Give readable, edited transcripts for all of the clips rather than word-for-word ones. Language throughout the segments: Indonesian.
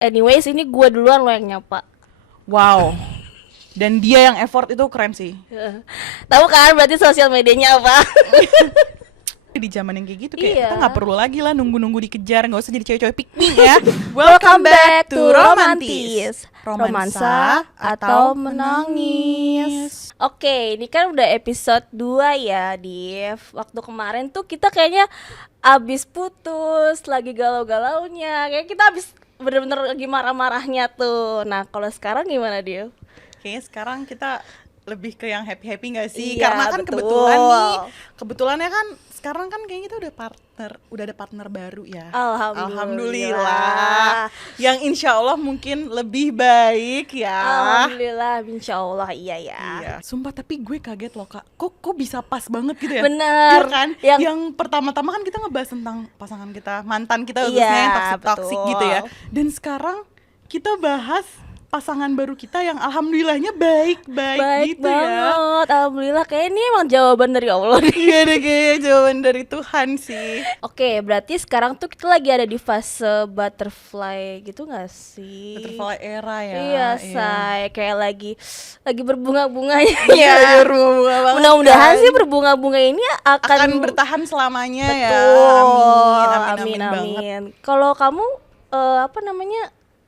Anyways, ini gue duluan lo yang nyapa. Wow. Dan dia yang effort itu keren sih. Tahu kan berarti sosial medianya apa? Di zaman yang kayak gitu kayak Iya. kita nggak perlu lagi lah nunggu-nunggu dikejar, nggak usah jadi cewek-cewek pick me ya. Welcome back to Romantis. Romansa atau menangis. Oke, ini kan udah episode 2 ya, Div. Waktu kemarin tuh kita kayaknya abis putus, lagi galau-galaunya. Kayak kita abis bener-bener lagi marah-marahnya tuh. Nah, kalau sekarang gimana, Div? Kayaknya sekarang kita lebih ke yang happy-happy gak sih? Iya, Karena kan betul. kebetulannya kan sekarang kan kayaknya kita udah ada partner baru ya. Alhamdulillah. Yang insya Allah mungkin lebih baik ya. Alhamdulillah, insya Allah iya ya. Iya. Sumpah tapi gue kaget loh kak. Kok bisa pas banget gitu ya? Bener. Iya kan? Yang pertama-tama kan kita ngebahas tentang pasangan kita, mantan kita khususnya yang toxic betul. gitu ya. Dan sekarang kita bahas pasangan baru kita yang alhamdulillahnya baik Baik gitu ya. banget, alhamdulillah. Kayak ini emang jawaban dari Allah nih. Iya deh kayaknya jawaban dari Tuhan sih. Oke, berarti sekarang tuh kita lagi ada di fase butterfly gitu gak sih? Butterfly era ya. Iya, say. Kayak lagi berbunga-bunganya Iya, ya. berbunga banget. Mudah-mudahan kan. sih berbunga-bunga ini akan bertahan selamanya ya. Betul. Amin banget. Kalau kamu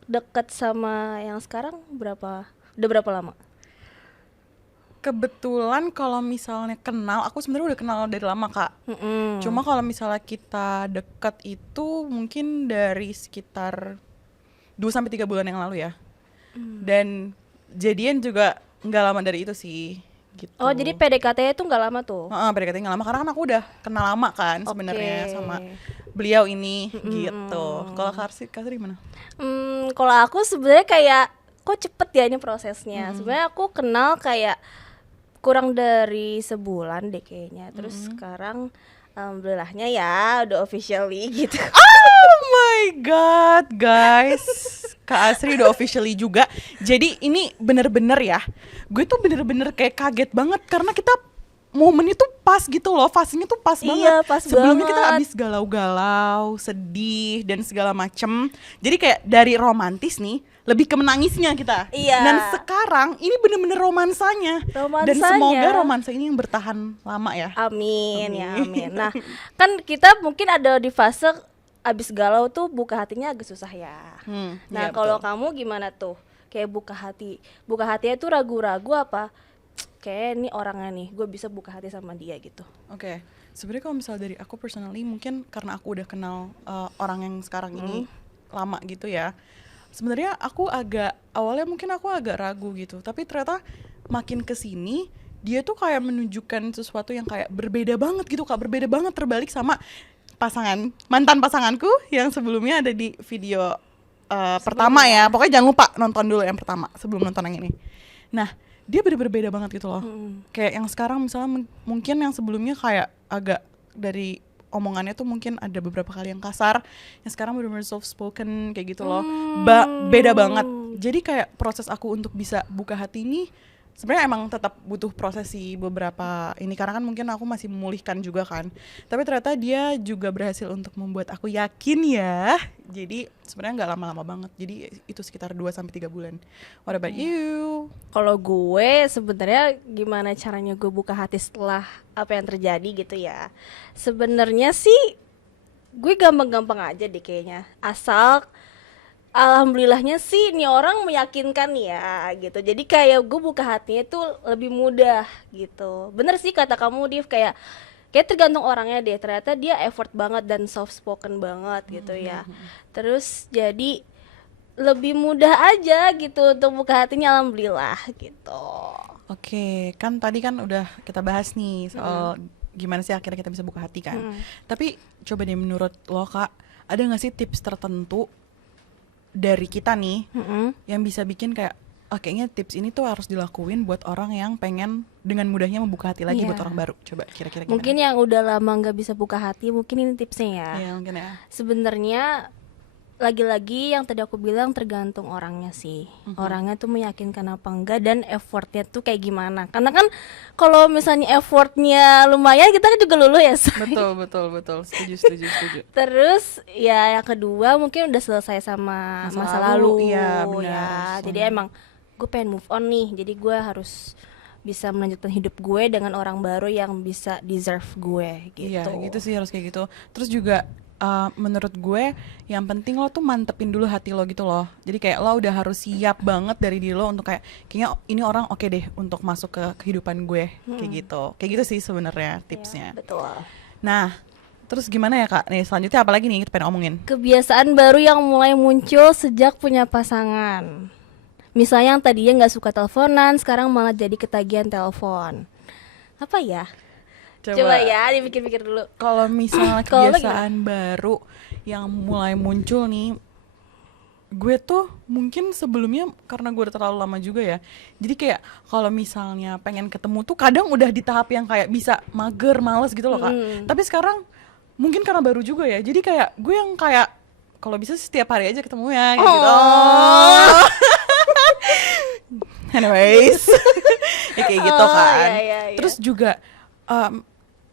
deket sama yang sekarang udah berapa lama? Kebetulan kalau misalnya kenal, aku sebenarnya udah kenal dari lama kak. Cuma kalau misalnya kita deket itu mungkin dari sekitar 2-3 bulan yang lalu ya. Dan jadian juga nggak lama dari itu sih. Gitu. Oh, jadi PDKT-nya itu nggak lama tuh? PDKT nggak lama karena kan aku udah kenal lama kan sebenarnya sama beliau ini gitu. Kalau Kak Sri gimana? Kalau aku sebenarnya kayak kok cepet ya ini prosesnya. Sebenarnya aku kenal kayak kurang dari sebulan deh kayaknya. Terus sekarang alhamdulillahnya ya udah officially gitu. Oh my god, guys. Kak Asri udah officially juga. Jadi ini bener-bener ya, gue tuh bener-bener kayak kaget banget karena kita momen itu pas gitu loh, fasenya tuh pas banget. Iya, pas Sebelumnya banget. kita abis galau-galau, sedih dan segala macem. Jadi kayak dari romantis nih, lebih ke menangisnya kita. Iya. Dan sekarang ini bener-bener romansanya. Dan semoga romansa ini yang bertahan lama ya. Amin. Ya amin. Nah, kan kita mungkin ada di fase abis galau tuh buka hatinya agak susah ya. Nah, iya, kalau betul. kamu gimana tuh? Kayak buka hatinya tuh ragu-ragu apa? Kayak ini orangnya nih, gue bisa buka hati sama dia gitu. Oke. Sebenarnya kalau misal dari aku personally mungkin karena aku udah kenal orang yang sekarang ini lama gitu ya. Sebenarnya awalnya mungkin aku agak ragu gitu, tapi ternyata makin kesini dia tuh kayak menunjukkan sesuatu yang kayak berbeda banget gitu kak, berbeda banget terbalik sama mantan pasanganku yang sebelumnya ada di video pertama ya. Pokoknya jangan lupa nonton dulu yang pertama sebelum nonton yang ini. Nah, dia bener-bener beda banget gitu loh. Kayak yang sekarang misalnya mungkin yang sebelumnya kayak agak dari omongannya tuh mungkin ada beberapa kali yang kasar, yang sekarang bener-bener soft spoken kayak gitu loh. Beda banget. Jadi kayak proses aku untuk bisa buka hati ini sebenarnya emang tetap butuh proses sih beberapa ini, karena kan mungkin aku masih memulihkan juga kan. Tapi ternyata dia juga berhasil untuk membuat aku yakin ya. Jadi sebenarnya nggak lama-lama banget. Jadi itu sekitar 2-3 bulan. What about you? Kalau gue sebenarnya gimana caranya gue buka hati setelah apa yang terjadi gitu ya. Sebenarnya sih gue gampang-gampang aja deh kayaknya. Asal alhamdulillahnya sih nih orang meyakinkan ya gitu. Jadi kayak gue buka hatinya tuh lebih mudah gitu. Bener sih kata kamu Div, kayak tergantung orangnya deh. Ternyata dia effort banget dan soft spoken banget gitu ya. Terus jadi lebih mudah aja gitu untuk buka hatinya, alhamdulillah gitu. Oke, kan tadi kan udah kita bahas nih soal gimana sih akhirnya kita bisa buka hati kan. Tapi coba deh menurut lo kak, ada nggak sih tips tertentu dari kita nih yang bisa bikin kayak kayaknya tips ini tuh harus dilakuin buat orang yang pengen dengan mudahnya membuka hati lagi buat orang baru. Coba kira-kira gimana? Mungkin yang udah lama nggak bisa buka hati, mungkin ini tipsnya ya. Iya mungkin ya. Sebenarnya lagi-lagi yang tadi aku bilang tergantung orangnya sih. Orangnya tuh meyakinkan apa enggak dan effortnya tuh kayak gimana. Karena kan kalau misalnya effortnya lumayan kita kan juga luluh ya. Say. Betul. Setuju. Terus ya yang kedua mungkin udah selesai sama Masa masa lalu, lalu, iya, benar. ya. Jadi emang gue pengen move on nih. Jadi gue harus bisa melanjutkan hidup gue dengan orang baru yang bisa deserve gue gitu. Iya, gitu sih, harus kayak gitu. Terus juga menurut gue yang penting lo tuh mantepin dulu hati lo gitu loh. Jadi kayak lo udah harus siap banget dari diri lo untuk kayaknya ini orang oke deh untuk masuk ke kehidupan gue, kayak gitu. Kayak gitu sih sebenarnya tipsnya. Iya, betul. Nah, terus gimana ya Kak? Nih selanjutnya apa lagi nih kita pengen omongin? Kebiasaan baru yang mulai muncul sejak punya pasangan. Misalnya yang tadinya nggak suka teleponan, sekarang malah jadi ketagihan telepon. Apa ya? Coba ya dipikir-pikir dulu. Kalau misalnya Kalau lo kebiasaan baru yang mulai muncul nih, gue tuh mungkin sebelumnya karena gue udah terlalu lama juga ya, jadi kayak kalau misalnya pengen ketemu tuh kadang udah di tahap yang kayak bisa mager, males gitu loh Kak. Tapi sekarang mungkin karena baru juga ya, jadi kayak gue yang kayak kalau bisa setiap hari aja ketemu ya kayak gitu. Anyways, ya kayak gitu kan. Iya. Terus juga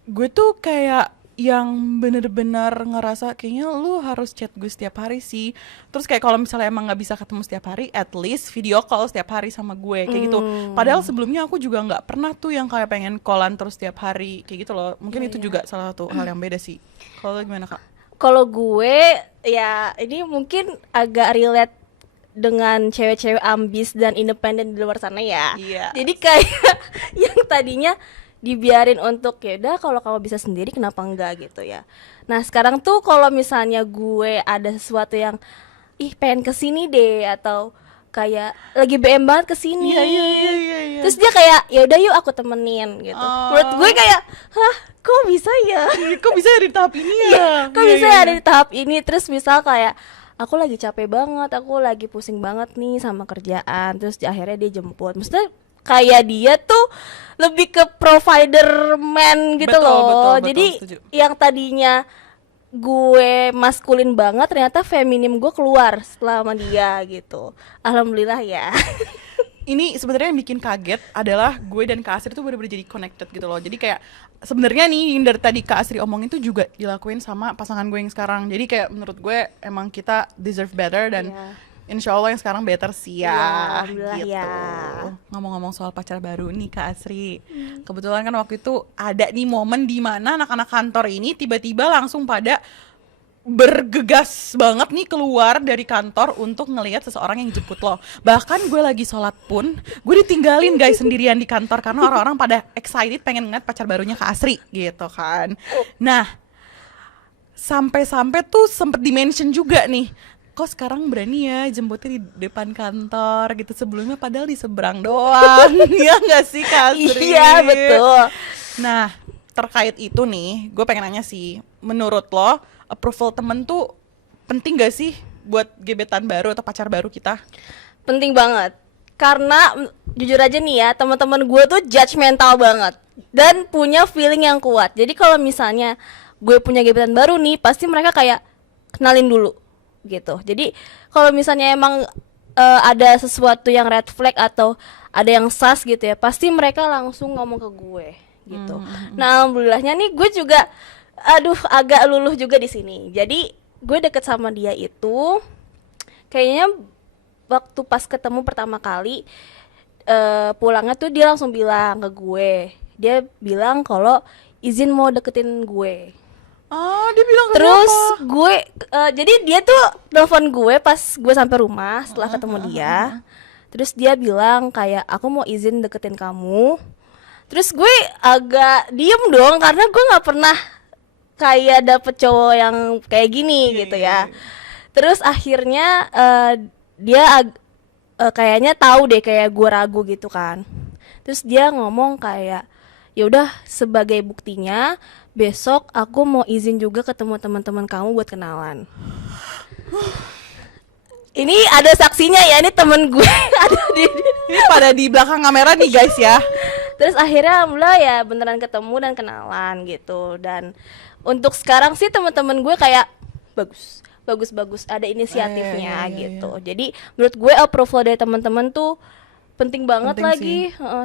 gue tuh kayak yang bener-bener ngerasa kayaknya lu harus chat gue setiap hari sih. Terus kayak kalau misalnya emang nggak bisa ketemu setiap hari, at least video call setiap hari sama gue kayak gitu. Padahal sebelumnya aku juga nggak pernah tuh yang kayak pengen callan terus setiap hari kayak gitu loh. Mungkin itu juga salah satu hal yang beda sih. Kalau lo gimana Kak? Kalau gue ya ini mungkin agak relate dengan cewek-cewek ambis dan independen di luar sana ya. Iya. Jadi kayak yang tadinya dibiarin untuk ya udah kalau kamu bisa sendiri kenapa enggak gitu ya. Nah sekarang tuh kalau misalnya gue ada sesuatu yang pengen kesini deh atau kayak lagi BM banget kesini, Iya. terus dia kayak ya udah yuk aku temenin gitu. Menurut gue kayak hah kok bisa ya? Kok bisa ada di tahap ini ya? Kok bisa ada di tahap ini? Terus misal kayak aku lagi capek banget, aku lagi pusing banget nih sama kerjaan, terus akhirnya dia jemput. Maksudnya kayak dia tuh lebih ke provider man gitu loh. Betul, Jadi setuju. yang tadinya gue maskulin banget ternyata feminim gue keluar selama dia gitu. Alhamdulillah ya. Ini sebenarnya yang bikin kaget adalah gue dan Kak Asri tuh bener-bener jadi connected gitu loh. Jadi kayak sebenarnya nih yang dari tadi Kak Asri omongin tuh juga dilakuin sama pasangan gue yang sekarang. Jadi kayak menurut gue emang kita deserve better dan insya Allah yang sekarang better sih ya. Iya, alhamdulillah gitu. ya. Ngomong-ngomong soal pacar baru nih Kak Asri, kebetulan kan waktu itu ada nih momen di mana anak-anak kantor ini tiba-tiba langsung pada bergegas banget nih keluar dari kantor untuk ngelihat seseorang yang jemput lo. Bahkan gue lagi sholat pun gue ditinggalin guys sendirian di kantor karena orang-orang pada excited pengen ngeliat pacar barunya Kak Asri gitu kan. Nah sampai-sampai tuh sempet di-mention juga nih, kok sekarang berani ya jemputnya di depan kantor gitu, sebelumnya padahal di seberang doang. Iya gak sih Kak Asri? Iya betul. Nah terkait itu nih gue pengen nanya sih, menurut lo approval temen tuh penting gak sih buat gebetan baru atau pacar baru kita? Penting banget. Karena jujur aja nih ya, teman-teman gue tuh judgmental banget dan punya feeling yang kuat. Jadi kalau misalnya gue punya gebetan baru nih, pasti mereka kayak kenalin dulu gitu. Jadi kalau misalnya emang ada sesuatu yang red flag atau ada yang sus gitu ya, pasti mereka langsung ngomong ke gue gitu. Nah, alhamdulillahnya nih gue juga agak luluh juga di sini. Jadi gue deket sama dia itu kayaknya waktu pas ketemu pertama kali pulangnya tuh dia langsung bilang ke gue. Dia bilang kalau izin mau deketin gue. Oh dia bilang ke Terus siapa? gue jadi dia tuh telepon gue pas gue sampai rumah setelah ketemu dia. Terus dia bilang kayak aku mau izin deketin kamu. Terus gue agak diem dong karena gue nggak pernah kayak dapet cowok yang kayak gini gitu ya. Terus akhirnya dia kayaknya tahu deh kayak gue ragu gitu kan. Terus dia ngomong kayak ya udah sebagai buktinya besok aku mau izin juga ketemu teman-teman kamu buat kenalan. Ini ada saksinya ya, ini temen gue ada Ini pada di belakang kamera nih guys ya. Terus akhirnya alhamdulillah ya beneran ketemu dan kenalan gitu. Dan untuk sekarang sih teman-teman gue kayak bagus. bagus-bagus, ada inisiatifnya Iya. gitu. Jadi menurut gue approval dari teman-teman tuh penting banget Penting lagi.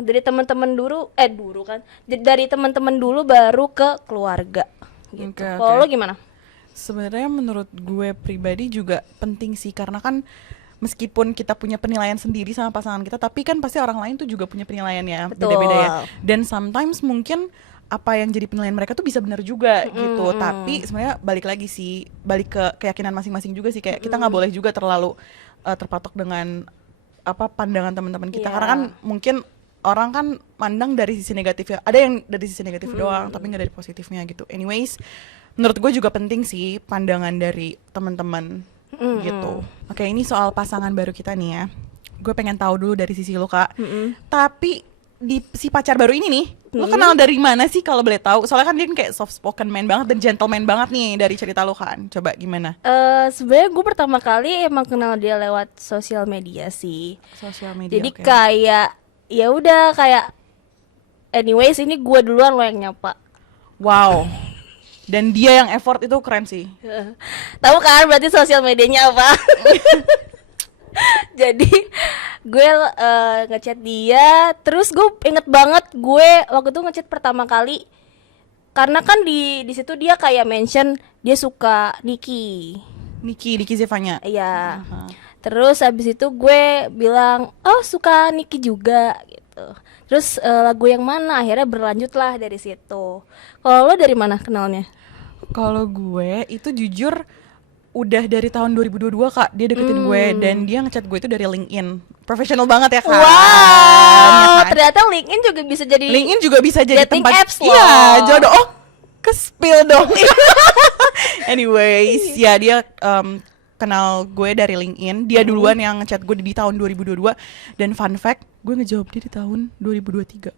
Dari teman-teman dulu kan, dari teman-teman dulu baru ke keluarga gitu. Oke, Kalau oke. lo gimana? Sebenarnya menurut gue pribadi juga penting sih, karena kan meskipun kita punya penilaian sendiri sama pasangan kita, tapi kan pasti orang lain tuh juga punya penilaian ya, Betul. beda-beda ya. Dan sometimes mungkin apa yang jadi penilaian mereka tuh bisa benar juga gitu. Tapi sebenarnya balik lagi sih, balik ke keyakinan masing-masing juga sih, kayak kita nggak boleh juga terlalu terpatok dengan apa pandangan teman-teman kita, Iya. karena kan mungkin orang kan mandang dari sisi negatif ya, ada yang dari sisi negatif doang tapi nggak dari positifnya gitu. Anyways, menurut gue juga penting sih pandangan dari teman-teman gitu. Oke, ini soal pasangan baru kita nih ya, gue pengen tahu dulu dari sisi lo Kak. Tapi di si pacar baru ini nih, lo kenal dari mana sih kalau boleh tahu? Soalnya kan dia kayak soft spoken man banget dan gentleman banget nih dari cerita lo kan. Coba gimana? Sebenarnya gue pertama kali emang kenal dia lewat sosial media sih. Sosial media. Jadi oke. kayak ya udah kayak anyways ini gue duluan lo yang nyapa. Wow. Dan dia yang effort itu keren sih. Tahu kan berarti sosial medianya apa? Jadi gue ngechat dia, terus gue inget banget gue waktu itu ngechat pertama kali karena kan di situ dia kayak mention dia suka Niki. Niki Zevanya. Iya. Terus habis itu gue bilang, "Oh, suka Niki juga." gitu. Terus lagu yang mana? Akhirnya berlanjut lah dari situ. Kalau lo dari mana kenalnya? Kalau gue itu jujur udah dari tahun 2022 Kak, dia deketin gue dan dia ngechat gue itu dari LinkedIn. Profesional banget ya Kak. Wow, Ya kan? ternyata LinkedIn juga bisa jadi LinkedIn juga bisa jadi dating tempat apps loh. Iya, jodoh. Oh, ke-spill dong. Anyways, ya dia kenal gue dari LinkedIn. Dia duluan yang ngechat gue di tahun 2022 dan fun fact, gue ngejawab dia di tahun 2023.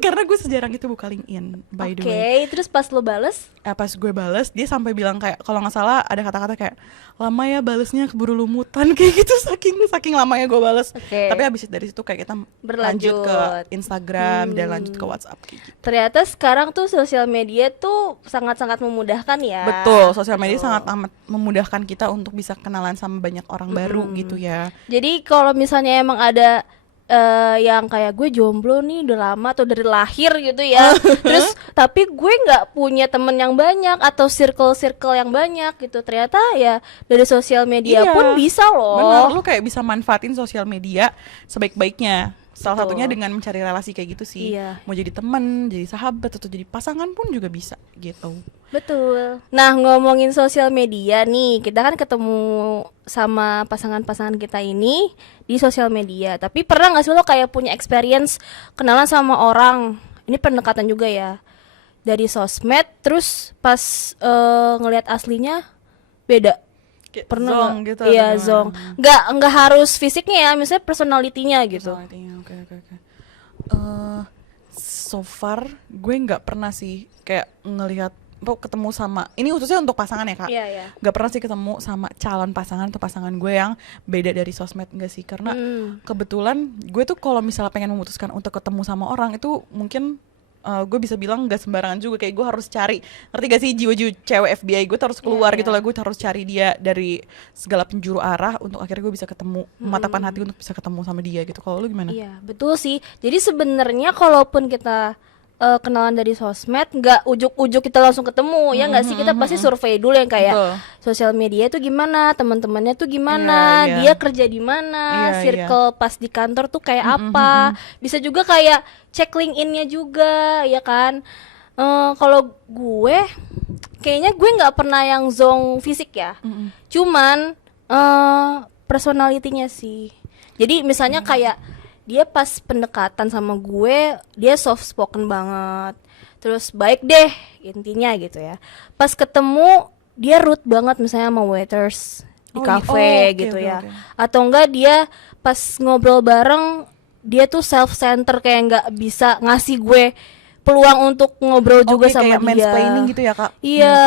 Karena gue sejarang itu buka LinkedIn by the way. Oke, terus pas lo bales? Pas gue bales dia sampai bilang kayak kalau nggak salah ada kata-kata kayak lama ya balesnya keburu lumutan kayak gitu, saking lamanya gue bales. Oke. Tapi habis dari situ kayak kita lanjut ke Instagram dan lanjut ke WhatsApp kayak gitu. Ternyata sekarang tuh sosial media tuh sangat-sangat memudahkan ya. Betul, sosial media Betul. sangat amat memudahkan kita untuk bisa kenalan sama banyak orang baru gitu ya. Jadi kalau misalnya emang ada yang kayak gue jomblo nih udah lama atau dari lahir gitu ya, terus tapi gue nggak punya temen yang banyak atau circle yang banyak gitu, ternyata ya dari sosial media Iya, pun bisa loh. Bener, lu kayak bisa manfaatin sosial media sebaik-baiknya. Salah Betul. satunya dengan mencari relasi kayak gitu sih. Iya. Mau jadi teman, jadi sahabat atau jadi pasangan pun juga bisa gitu. Betul. Nah, ngomongin sosial media nih, kita kan ketemu sama pasangan-pasangan kita ini di sosial media. Tapi pernah nggak sih lo kayak punya experience kenalan sama orang? Ini pendekatan juga ya. Dari sosmed, terus pas ngelihat aslinya beda. Kayak Pernah zong nggak? gitu. Iya, atau zong. gimana? Nggak harus fisiknya ya, misalnya personalitinya gitu. Personality-nya, oke. So far gue nggak pernah sih kayak ngelihat ketemu sama, ini khususnya untuk pasangan ya Kak. Iya, iya. Gak pernah sih ketemu sama calon pasangan atau pasangan gue yang beda dari sosmed, enggak sih, karena kebetulan gue tuh kalau misalnya pengen memutuskan untuk ketemu sama orang itu mungkin gue bisa bilang gak sembarangan juga, kayak gue harus cari, ngerti gak sih jiwa-jiwa cewek FBI, gue harus keluar Iya, gitu iya. lah, gue harus cari dia dari segala penjuru arah untuk akhirnya gue bisa ketemu, mematapkan hati untuk bisa ketemu sama dia gitu. Kalau lu gimana? Iya, betul sih. Jadi sebenarnya kalaupun kita kenalan dari sosmed, nggak ujuk-ujuk kita langsung ketemu, ya nggak sih, kita pasti survei dulu yang kayak Betul. sosial media itu gimana, teman-temannya tuh gimana, Iya, iya. dia kerja di mana, Iya, circle pas di kantor tuh kayak apa. Bisa juga kayak cek LinkedIn-nya juga, ya kan. Kalau gue, kayaknya gue nggak pernah yang zong fisik ya. Cuman personalitinya sih. Jadi misalnya kayak dia pas pendekatan sama gue, dia soft spoken banget, terus baik deh intinya gitu ya. Pas ketemu dia rude banget misalnya sama waiters di cafe oke, gitu oke, ya. oke. Atau enggak dia pas ngobrol bareng dia tuh self center, kayak nggak bisa ngasih gue peluang untuk ngobrol juga Oke, sama kayak dia. mansplaining gitu ya Kak? Iya,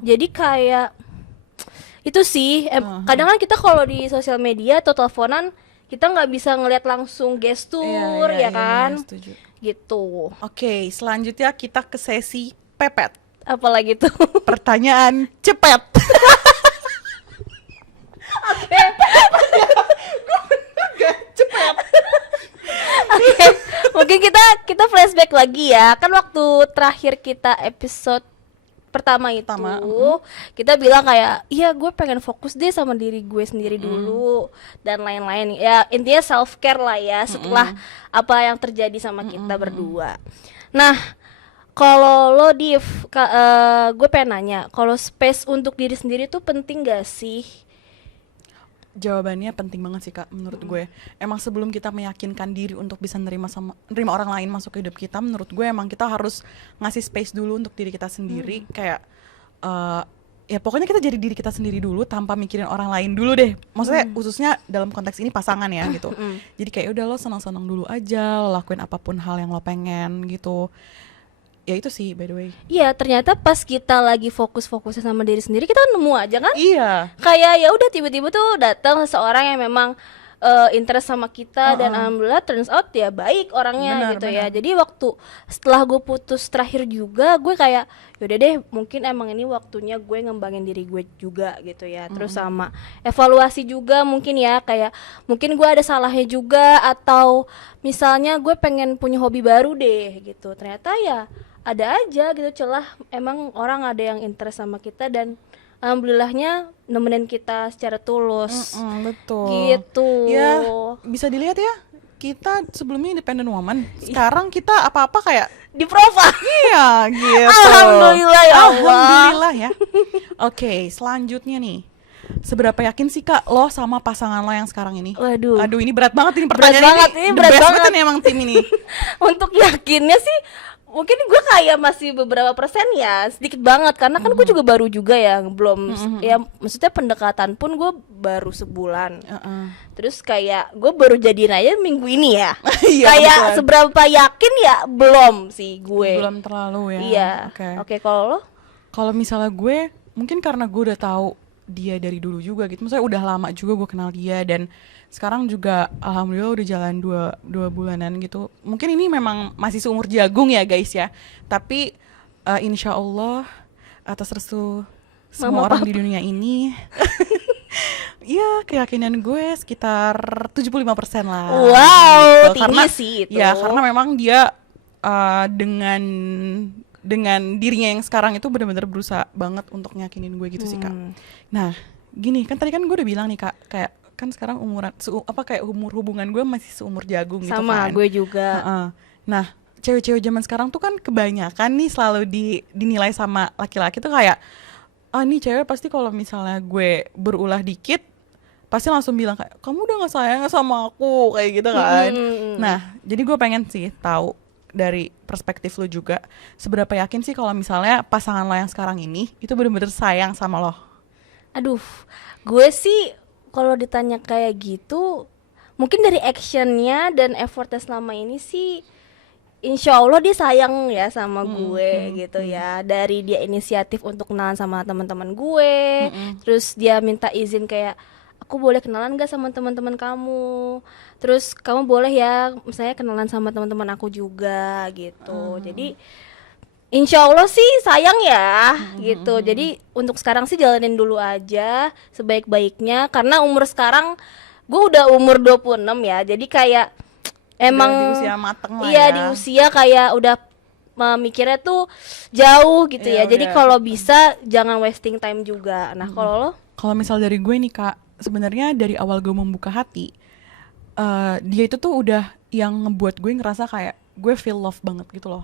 jadi kayak itu sih. Kadang kan kita kalau di sosial media atau teleponan kita nggak bisa ngelihat langsung gestur, ya kan? setuju. Gitu. Oke, selanjutnya kita ke sesi pepet. Apalagi tuh. Pertanyaan cepet. Oke, mungkin kita flashback lagi ya. Kan waktu terakhir kita episode pertama itu kita bilang kayak iya gue pengen fokus deh sama diri gue sendiri dulu dan lain-lain ya, intinya self care lah ya setelah apa yang terjadi sama kita berdua. Nah, kalau lo Div, gue pengen nanya, kalau space untuk diri sendiri tuh penting gak sih? Jawabannya penting banget sih Kak, menurut gue. Emang sebelum kita meyakinkan diri untuk bisa nerima orang lain masuk ke hidup kita, menurut gue emang kita harus ngasih space dulu untuk diri kita sendiri. Kayak ya pokoknya kita jadi diri kita sendiri dulu tanpa mikirin orang lain dulu deh. Maksudnya khususnya dalam konteks ini pasangan ya gitu. Jadi kayak udah lo senang-senang dulu aja, lo lakuin apapun hal yang lo pengen gitu. Ya itu sih by the way. Iya, ternyata pas kita lagi fokus-fokusnya sama diri sendiri, kita nemu aja kan? Iya. Kayak ya udah tiba-tiba tuh datang seseorang yang memang interest sama kita dan alhamdulillah turns out ya baik orangnya. Benar, gitu benar. ya. Jadi waktu setelah gue putus terakhir juga, gue kayak yaudah deh, mungkin emang ini waktunya gue ngembangin diri gue juga gitu ya. Terus sama evaluasi juga mungkin ya, kayak mungkin gue ada salahnya juga, atau misalnya gue pengen punya hobi baru deh gitu. Ternyata ya ada aja gitu celah, emang orang ada yang interest sama kita dan alhamdulillahnya nemenin kita secara tulus. Betul. Gitu. Ya, bisa dilihat ya. Kita sebelumnya independent woman, sekarang kita apa-apa kayak Di profile. iya gitu. Alhamdulillah ya Allah. Alhamdulillah ya. Oke, selanjutnya nih. Seberapa yakin sih Kak lo sama pasangan lo yang sekarang ini? Waduh. Aduh, ini berat banget ini Berat pertanyaan banget, ini The berat best banget. nih emang tim ini. Untuk yakinnya sih mungkin gue kayak masih beberapa persen ya, sedikit banget karena kan gue juga baru juga ya, belum ya maksudnya pendekatan pun gue baru sebulan. Terus kayak gue baru jadian aja minggu ini ya. Iya, Kayak kebetulan. seberapa yakin ya belum sih gue. Belum terlalu ya. Iya. Oke. Oke, kalau lo? Kalau misalnya gue, mungkin karena gue udah tahu dia dari dulu juga gitu. Maksudnya udah lama juga gue kenal dia dan sekarang juga alhamdulillah udah jalan dua bulanan gitu. Mungkin ini memang masih seumur jagung ya guys ya. Tapi insya Allah atas restu semua orang di dunia ini, ya keyakinan gue sekitar 75% lah. Wow, gitu. tinggi Karena, sih itu. ya karena memang dia dengan dirinya yang sekarang itu benar-benar berusaha banget untuk nyakinin gue gitu sih Kak. Nah, gini kan tadi kan gue udah bilang nih Kak, kayak kan sekarang kayak umur hubungan gue masih seumur jagung gitu kan. Sama gue juga. Nah, cewek-cewek zaman sekarang tuh kan kebanyakan nih selalu dinilai sama laki-laki tuh kayak nih cewek pasti kalau misalnya gue berulah dikit pasti langsung bilang kayak kamu udah gak sayang sama aku kayak gitu kan. Nah, jadi gue pengen sih tahu dari perspektif lo juga, seberapa yakin sih kalau misalnya pasangan lo yang sekarang ini itu bener-bener sayang sama lo? Aduh, gue sih kalau ditanya kayak gitu, mungkin dari actionnya dan effortnya selama ini sih, insya Allah dia sayang ya sama gue gitu ya. Dari dia inisiatif untuk kenalan sama teman-teman gue, terus dia minta izin kayak, aku boleh kenalan gak sama teman-teman kamu? Terus kamu boleh ya, misalnya kenalan sama teman-teman aku juga gitu. Jadi insya Allah sih sayang ya gitu. Jadi untuk sekarang sih jalanin dulu aja sebaik-baiknya. Karena umur sekarang gue udah umur 26 ya. Jadi kayak emang Udah di usia mateng lah iya, ya. di usia kayak udah mikirnya tuh jauh gitu Iya, ya. Jadi udah. kalau bisa jangan wasting time juga. Nah, kalau lo? Kalau misal dari gue nih Kak, sebenarnya dari awal gue membuka hati, dia itu tuh udah yang ngebuat gue ngerasa kayak gue feel love banget gitu loh.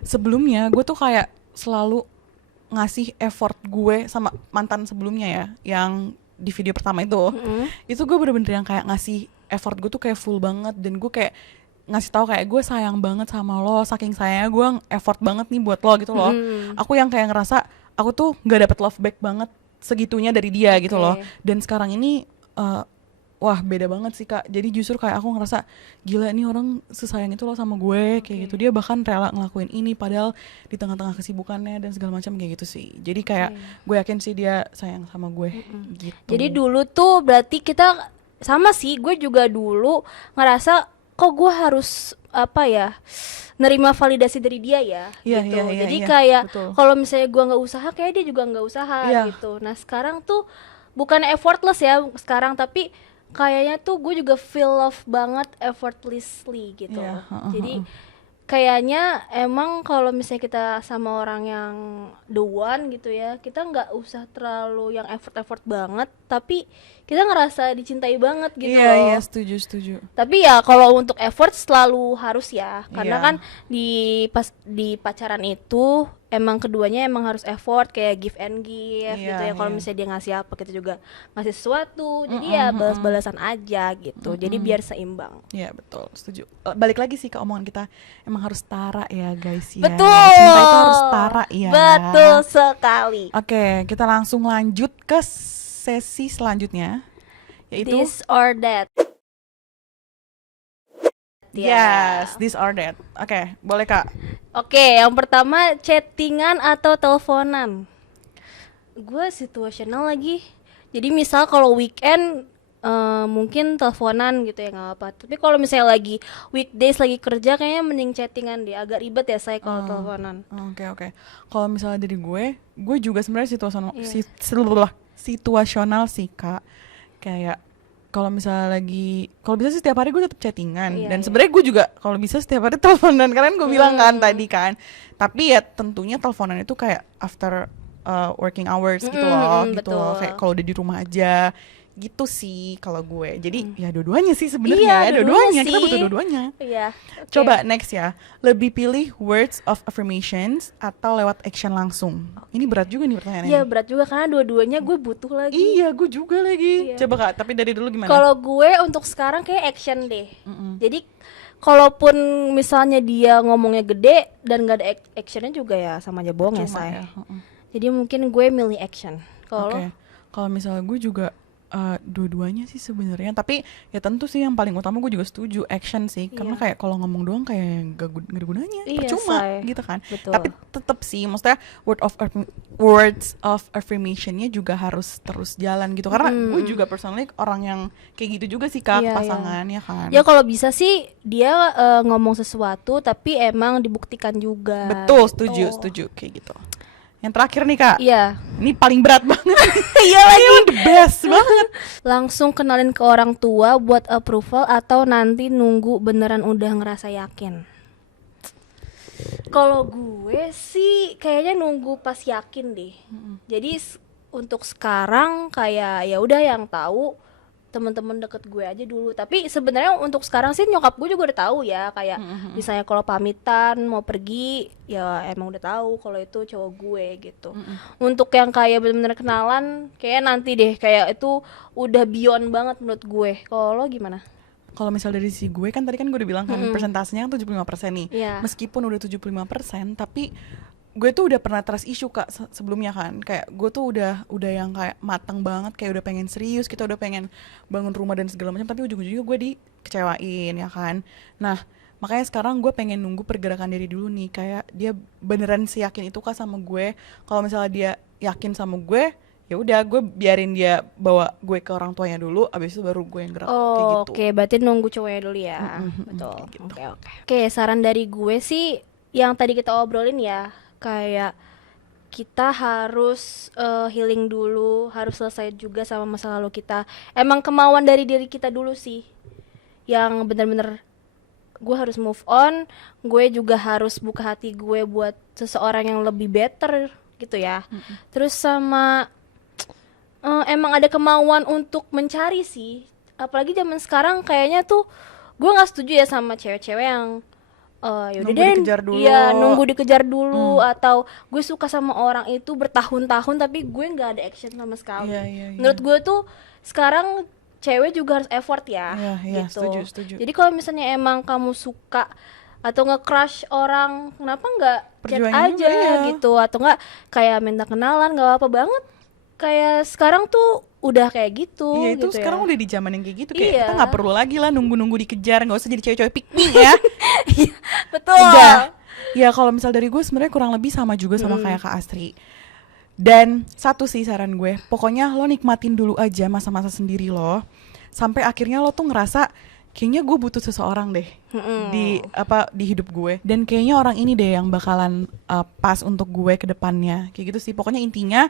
Sebelumnya gue tuh kayak selalu ngasih effort gue sama mantan sebelumnya ya, yang di video pertama itu gue bener-bener yang kayak ngasih effort gue tuh kayak full banget, dan gue kayak ngasih tahu kayak gue sayang banget sama lo, saking sayangnya gue effort banget nih buat lo gitu loh. Aku yang kayak ngerasa aku tuh nggak dapet love back banget segitunya dari dia gitu loh. Dan sekarang ini wah beda banget sih Kak. Jadi justru kayak aku ngerasa gila nih orang sesayang itu loh sama gue kayak gitu. Dia bahkan rela ngelakuin ini padahal di tengah-tengah kesibukannya dan segala macam kayak gitu sih. Jadi kayak gue yakin sih dia sayang sama gue gitu. Jadi dulu tuh berarti kita sama sih, gue juga dulu ngerasa kok gue harus apa ya, nerima validasi dari dia ya, Iya, gitu. iya, iya, Jadi iya, kayak betul. kalau misalnya gua nggak usaha, kayak dia juga nggak usaha Iya. gitu. Nah sekarang tuh bukan effortless ya sekarang, tapi kayaknya tuh gue juga feel love banget effortlessly gitu. Iya, Jadi kayaknya emang kalau misalnya kita sama orang yang the one gitu ya, kita nggak usah terlalu yang effort banget, tapi kita ngerasa dicintai banget gitu Iya, iya, loh. setuju. Tapi ya kalau untuk effort selalu harus ya, karena Iya. kan di pacaran itu emang keduanya emang harus effort, kayak give and give Iya, gitu ya. Kalau iya. misalnya dia ngasih apa, kita juga ngasih sesuatu, jadi ya balas-balasan aja gitu, jadi biar seimbang. Iya, betul, setuju. Balik lagi sih ke omongan kita, emang harus setara ya guys ya. Betul. Cinta itu harus setara ya. Betul sekali. Oke, kita langsung lanjut ke sesi selanjutnya, yaitu This or that. yes, this or that. Oke, boleh Kak. Oke, yang pertama chattingan atau teleponan. Gue situasional lagi. Jadi misal kalau weekend mungkin teleponan gitu ya, nggak apa. Tapi kalau misalnya lagi weekdays lagi kerja, kayaknya mending chattingan deh. Agak ribet ya saya kalau teleponan. Oke. Kalau misalnya dari gue juga sebenarnya Iya. situasional sih Kak. Kayak kalau misalnya kalau bisa sih setiap hari gue tetap chattingan. Iya, Dan iya. sebenarnya gue juga kalau bisa setiap hari teleponan, karena gue bilang kan tadi kan. Tapi ya tentunya teleponan itu kayak after working hours gitu loh, gitu betul. loh. Kayak kalau udah di rumah aja gitu sih kalau gue. Jadi ya dua-duanya sih sebenarnya. Iya, Dua-duanya, kita sih. butuh dua-duanya. Iya. oke. Coba next ya, lebih pilih words of affirmations atau lewat action langsung? Ini berat juga nih pertanyaannya. Iya berat juga karena dua-duanya gue butuh lagi. Iya, gue juga lagi. Iya. Coba Kak, tapi dari dulu gimana? Kalau gue untuk sekarang kayak action deh. Jadi kalaupun misalnya dia ngomongnya gede dan gak ada actionnya juga ya sama aja bohong ya Cuma say. ya, Jadi mungkin gue milih action. Kalau Oke. Kalau misalnya gue juga dua-duanya sih sebenarnya, tapi ya tentu sih yang paling utama gue juga setuju action sih, karena Iya. kayak kalau ngomong doang kayak gak ada gunanya, Iya, percuma say. gitu kan. Betul. Tapi tetap sih, maksudnya words of affirmation-nya juga harus terus jalan gitu, karena gue juga personally orang yang kayak gitu juga sih Kak, Iya, pasangan ya kan. ya kalau bisa sih dia ngomong sesuatu tapi emang dibuktikan juga. Betul, gitu. setuju kayak gitu. Yang terakhir nih Kak, Iya. ini paling berat banget. Iya lagi. Ini the best banget. Langsung kenalin ke orang tua buat approval atau nanti nunggu beneran udah ngerasa yakin? Kalau gue sih kayaknya nunggu pas yakin deh. Jadi untuk sekarang kayak ya udah yang tahu teman-teman deket gue aja dulu. Tapi sebenarnya untuk sekarang sih nyokap gue juga udah tahu ya, kayak misalnya kalau pamitan mau pergi ya emang udah tahu kalau itu cowok gue gitu. Untuk yang kayak bener-bener kenalan kayak nanti deh, kayak itu udah beyond banget menurut gue. Kalau lo gimana? Kalau misal dari sisi gue kan tadi kan gue udah bilang kan persentasenya 75% nih. Iya. Meskipun udah 75%, tapi gue tuh udah pernah trust issue Kak sebelumnya kan. Kayak gue tuh udah yang kayak matang banget, kayak udah pengen serius, kita udah pengen bangun rumah dan segala macam, tapi ujung-ujungnya gue dikecewain ya kan. Nah, makanya sekarang gue pengen nunggu pergerakan dari dulu nih, kayak dia beneran yakin itu Kak sama gue. Kalau misalnya dia yakin sama gue, ya udah gue biarin dia bawa gue ke orang tuanya dulu, abis itu baru gue yang gerak kayak Oh, gitu. oke, berarti nunggu cowoknya dulu ya. Betul. kayak gitu. Oke. Oke, saran dari gue sih yang tadi kita obrolin ya, kayak kita harus healing dulu, harus selesai juga sama masa lalu kita. Emang kemauan dari diri kita dulu sih, yang bener-bener gue harus move on, gue juga harus buka hati gue buat seseorang yang lebih better gitu ya. Terus sama emang ada kemauan untuk mencari sih, apalagi zaman sekarang kayaknya tuh gue nggak setuju ya sama cewek-cewek yang yaudah Nunggu deh, dikejar dulu. iya nunggu dikejar dulu, atau gue suka sama orang itu bertahun-tahun tapi gue nggak ada action sama sekali. Iya. Menurut gue tuh sekarang cewek juga harus effort ya, Iya, gitu. setuju. Jadi kalau misalnya emang kamu suka atau nge-crush orang, kenapa nggak chat Perjuangin aja juga, iya. gitu, atau nggak kayak minta kenalan, nggak apa-apa banget. Kayak sekarang tuh udah kayak gitu. Iya, itu gitu sekarang ya. udah di zaman yang kayak gitu, kayak Iya. kita nggak perlu lagi lah nunggu dikejar, nggak usah jadi cewek-cewek pick me ya. Betul. Udah. Ya kalau misal dari gue sebenarnya kurang lebih sama juga sama kayak Kak Astri. Dan satu sih saran gue, pokoknya lo nikmatin dulu aja masa-masa sendiri lo, sampai akhirnya lo tuh ngerasa kayaknya gue butuh seseorang deh Mm-mm. di hidup gue, dan kayaknya orang ini deh yang bakalan pas untuk gue ke depannya, kayak gitu sih. Pokoknya intinya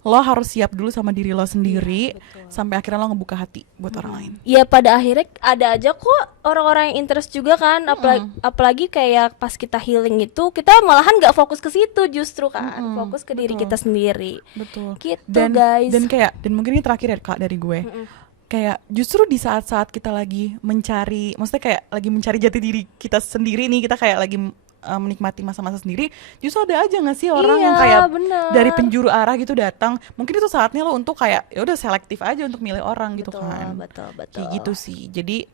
lo harus siap dulu sama diri lo sendiri, sampai akhirnya lo ngebuka hati buat orang lain. Ya pada akhirnya ada aja kok orang-orang yang interest juga kan, apalagi kayak pas kita healing itu kita malahan nggak fokus ke situ justru kan, fokus ke diri kita sendiri. Betul. Gitu Dan guys. dan mungkin ini terakhir ya Kak dari gue. Kayak justru di saat-saat kita lagi mencari, maksudnya kayak lagi mencari jati diri kita sendiri nih, kita kayak lagi menikmati masa-masa sendiri, justru ada aja nggak sih orang yang Iya, kayak bener. dari penjuru arah gitu datang. Mungkin itu saatnya lo untuk kayak ya udah selektif aja untuk milih orang gitu kan. Betul. Kayak gitu sih. Jadi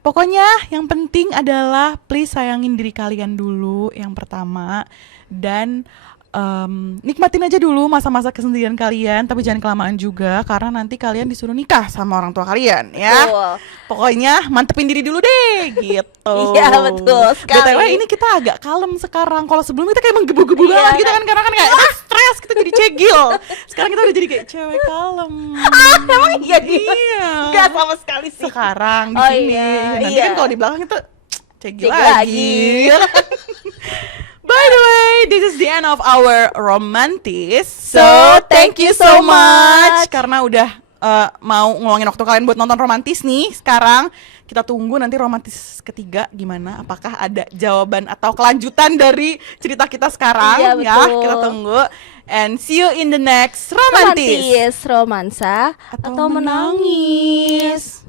pokoknya yang penting adalah please sayangin diri kalian dulu yang pertama, dan nikmatin aja dulu masa-masa kesendirian kalian, tapi jangan kelamaan juga karena nanti kalian disuruh nikah sama orang tua kalian ya. Betul. Pokoknya mantepin diri dulu deh gitu. Iya, betul sekali. BTW ini kita agak kalem sekarang. Kalau sebelumnya kita kayak menggebu-gebu Iya, banget gitu kan, karena kan kayak stres, kita jadi cegil. Sekarang kita udah jadi kayak cewek kalem. Emang iya dia? Iya. Nggak sama sekali sih. Sekarang di Oh sini. iya, Nanti iya. kan kalau di belakang itu cegil Cegil lagi. By the way, this is the end of our romantis. So, thank you so much karena udah mau ngeluangin waktu kalian buat nonton romantis nih. Sekarang kita tunggu nanti romantis ketiga gimana. Apakah ada jawaban atau kelanjutan dari cerita kita sekarang? Iya, Ya, betul. kita tunggu. And see you in the next romantis. Romantis, romansa, atau menangis.